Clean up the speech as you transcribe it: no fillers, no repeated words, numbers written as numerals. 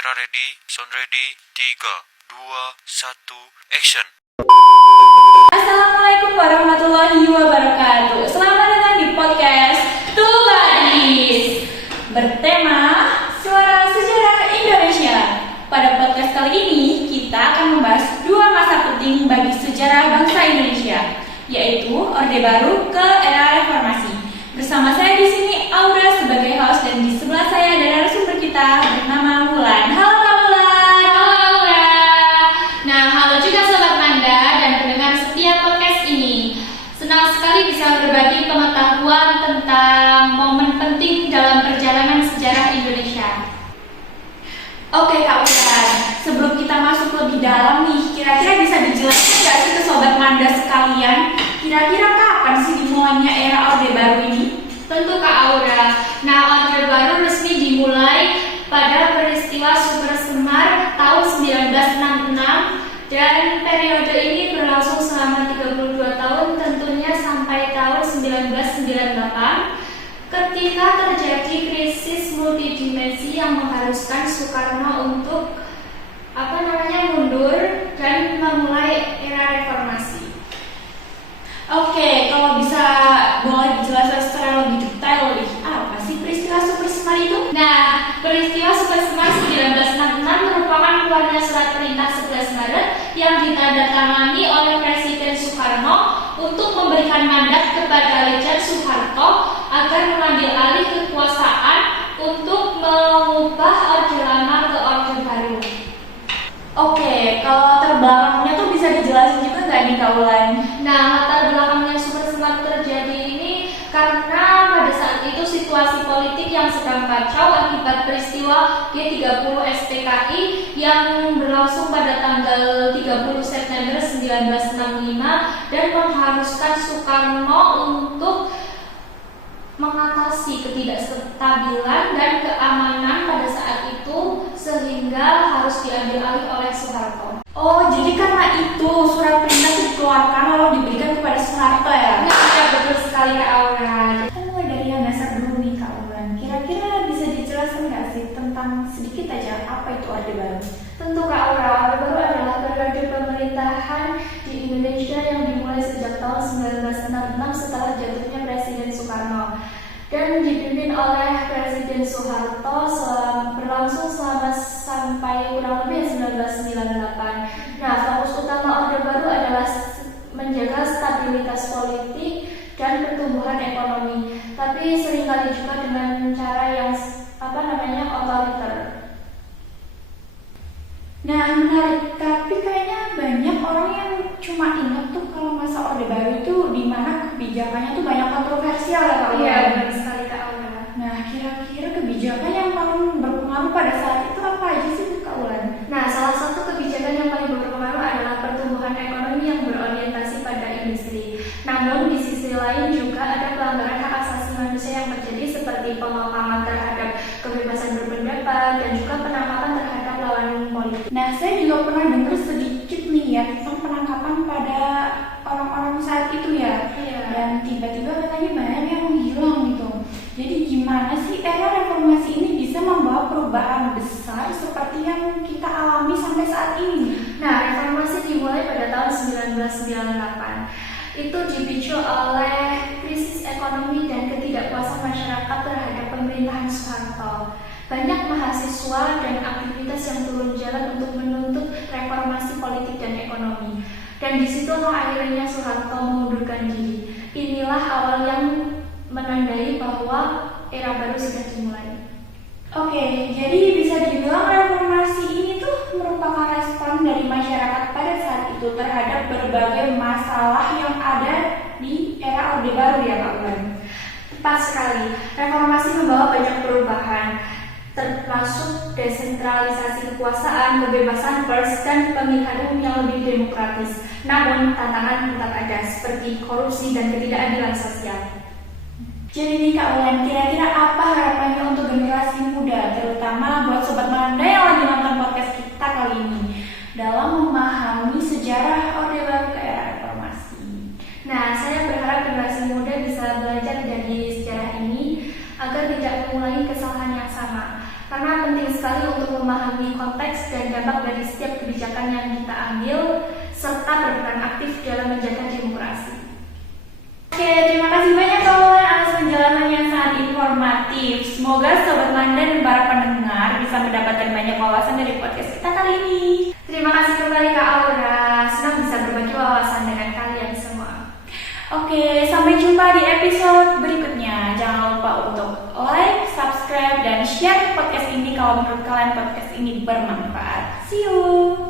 Kamera ready, sound ready, 3, 2, 1, action. Assalamualaikum warahmatullahi wabarakatuh. Selamat datang di podcast Two Buddies bertema Suara Sejarah Indonesia. Pada podcast kali ini kita akan membahas dua masa penting bagi sejarah bangsa Indonesia, yaitu Orde Baru ke era Reformasi. Bersama saya di sini Aura sebagai host dan di sebelah saya ada narasumber kita bernama Wulan. Halo Kak Wulan. Halo Aura. Nah, halo juga Sobat Manda dan pendengar setiap podcast ini. Senang sekali bisa berbagi pengetahuan tentang momen penting dalam perjalanan sejarah Indonesia. Oke Kak Wulan, sebelum kita masuk lebih dalam nih, kira-kira bisa dijelaskan nggak sih ke Sobat Manda sekalian, kira-kira kapan sih dimulainya era Orde Baru ini? Tentu Kak Aura. Nah, Orde Baru resmi dimulai pada peristiwa Super Semar tahun 1966 dan periode ini berlangsung selama 32 tahun, tentunya sampai tahun 1998 ketika terjadi krisis multidimensi yang mengharuskan Soekarno untuk mundur dan memulai era reformasi. Oke, kalau bisa boleh dijelaskan secara lebih detail nih, apa sih peristiwa Super Semar itu? Nah, peristiwa Super Semar 1966 merupakan keluarnya surat perintah 11 Maret yang ditandatangani oleh Presiden Soekarno untuk memberikan mandat kepada Lejen Soeharto agar mengambil alih kekuasaan untuk mengubah Orde Lama ke Orde Baru. Oke, kalau terbelakangnya tuh bisa dijelasin juga nggak nih Kak Wulan? Nah, latar belakangnya Super Semar terjadi ini karena pada saat itu situasi politik yang sedang kacau akibat peristiwa G30 SPKI yang berlangsung pada tanggal 30 September 1965 dan mengharuskan Soekarno untuk mengatasi ketidakstabilan dan keamanan pada saat itu sehingga harus diambil alih oleh Soeharto. Oh, jadi karena itu surat perintah dikeluarkan lalu diberikan kepada Soeharto ya? Nah, betul sekali Kak Aura. Kita mulai dari yang dasar dulu nih Kak Wulan. Kira-kira bisa dijelaskan nggak sih tentang sedikit aja apa itu Orde Baru? Tentu Kak Aura, Orde Baru adalah periode pemerintahan di Indonesia yang dimulai sejak tahun 1966 setelah jatuhnya Presiden Soekarno dan dipimpin oleh Presiden Soeharto berlangsung selama sampai kurang lebih 1998. Nah, fokus utama Orde Baru adalah menjaga stabilitas politik dan pertumbuhan ekonomi, tapi seringkali juga dengan cara yang otoriter. Nah, menarik. Tapi kayaknya banyak orang yang cuma ingat tuh kalau masa Orde Baru itu di mana kebijakannya tuh banyak kontroversial ya Kak Wulan? Iya, benar sekali Kak Aura. Nah, kira-kira kebijakan yang paling berpengaruh pada saat itu apa aja sih Kak Wulan? Nah, salah satu kebijakan yang paling berpengaruh adalah pertumbuhan ekonomi yang berorientasi pada industri. Namun di sisi lain juga ada pelanggaran hak asasi manusia yang terjadi seperti pemakaman terhadap kebebasan berpendapat dan juga penangkapan terhadap lawan politik. Nah, saya juga pernah dengar sedikit nih ya tentang penangkapan pada orang-orang saat itu ya. Iya. Dan tiba-tiba katanya banyak yang menghilang gitu. Jadi gimana sih era reformasi ini bisa membawa perubahan besar seperti yang kita alami sampai saat ini? Nah, reformasi dimulai pada tahun 1998. Itu dipicu oleh krisis ekonomi dan ketidakpuasan masyarakat terhadap pemerintahan Soeharto. Banyak mahasiswa dan aktivitas yang turun jalan untuk menuntut reformasi politik dan ekonomi. Dan disitulah akhirnya Soeharto mengundurkan diri. Inilah awal yang menandai bahwa era baru sudah dimulai. Oke, jadi bisa dibilang reformasi ini tuh merupakan respon dari masyarakat pada saat itu terhadap berbagai masalah yang ada di era Orde Baru ya Kak Wulan? Tepat sekali, reformasi membawa banyak perubahan, termasuk desentralisasi kekuasaan, kebebasan pers, dan pemilihan umum yang lebih demokratis. Namun, tantangan tetap ada, seperti korupsi dan ketidakadilan sosial. Jadi nih Kak Wulan, kira-kira apa harapannya untuk generasi muda, terutama buat Sobat Manda yang lagi nonton podcast kita kali ini, dalam memahami sejarah Orde Baru ke era reformasi? Nah, saya berharap generasi muda bisa belajar dari sejarah ini agar tidak mengulangi kesalahan yang sama. Karena penting sekali untuk memahami dan dampak dari setiap kebijakan yang kita ambil, serta berperan aktif dalam menjaga demokrasi. Oke, terima kasih banyak kawan atas penjelasan yang sangat informatif. Semoga Sobat Manda dan para pendengar bisa mendapatkan banyak wawasan dari podcast kita kali ini. Terima kasih kembali Kak Aura, senang bisa berbagi wawasan dengan kalian semua. Oke, sampai jumpa di episode berikutnya. Jangan lupa untuk like, subscribe, dan share podcast ini kalau menurut kalian podcast ini bermanfaat. See you!